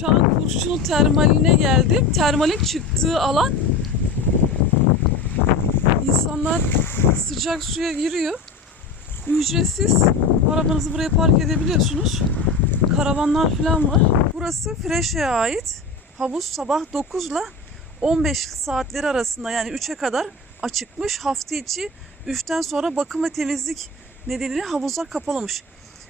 Şu an Kurşun Termaline geldim. Termalin çıktığı alan. İnsanlar sıcak suya giriyor. Ücretsiz. Arabanızı buraya park edebiliyorsunuz. Karavanlar falan var. Burası Freşe'ye ait. Havuz sabah 9 ile 15 saatleri arasında yani 3'e kadar açıkmış. Hafta içi 3'ten sonra bakım ve temizlik nedeniyle havuzlar kapalımış.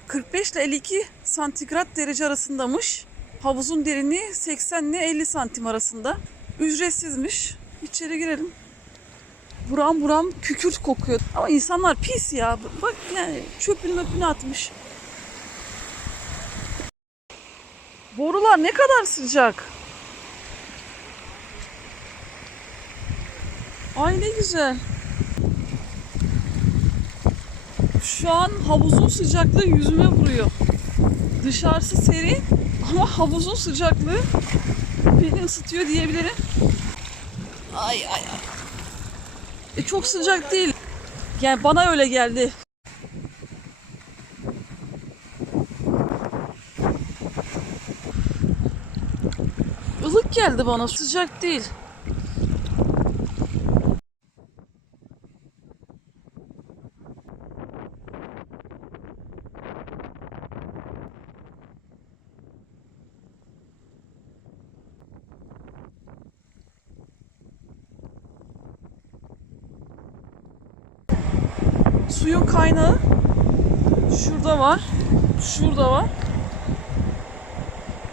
45 ile 52 santigrat derece arasındamış. Havuzun derinliği 80 ile 50 santim arasında. Ücretsizmiş. İçeri girelim. Buram buram kükürt kokuyor. Ama insanlar pis ya. Bak yani çöpünü möpünü atmış. Borular ne kadar sıcak. Ay ne güzel. Şu an havuzun sıcaklığı yüzüme vuruyor. Dışarısı serin ama havuzun sıcaklığı beni ısıtıyor diyebilirim. Ay ay ay. E, çok sıcak değil. Yani bana öyle geldi. Ilık geldi bana, sıcak değil. Suyun kaynağı şurada var. Şurada var.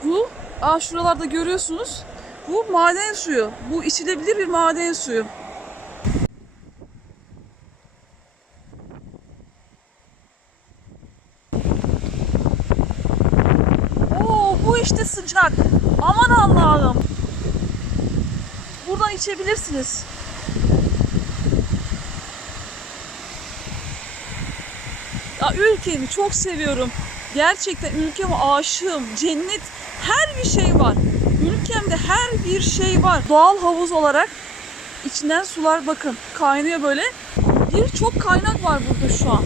Bu, aa şuralarda görüyorsunuz. Bu maden suyu. Bu içilebilir bir maden suyu. Oo, bu işte sıcak. Aman Allah'ım. Buradan içebilirsiniz. Ya ülkemi çok seviyorum. Gerçekten ülkeme aşığım. Cennet her bir şey var. Ülkemde her bir şey var. Doğal havuz olarak içinden sular bakın kaynıyor böyle. Birçok kaynak var burada şu an.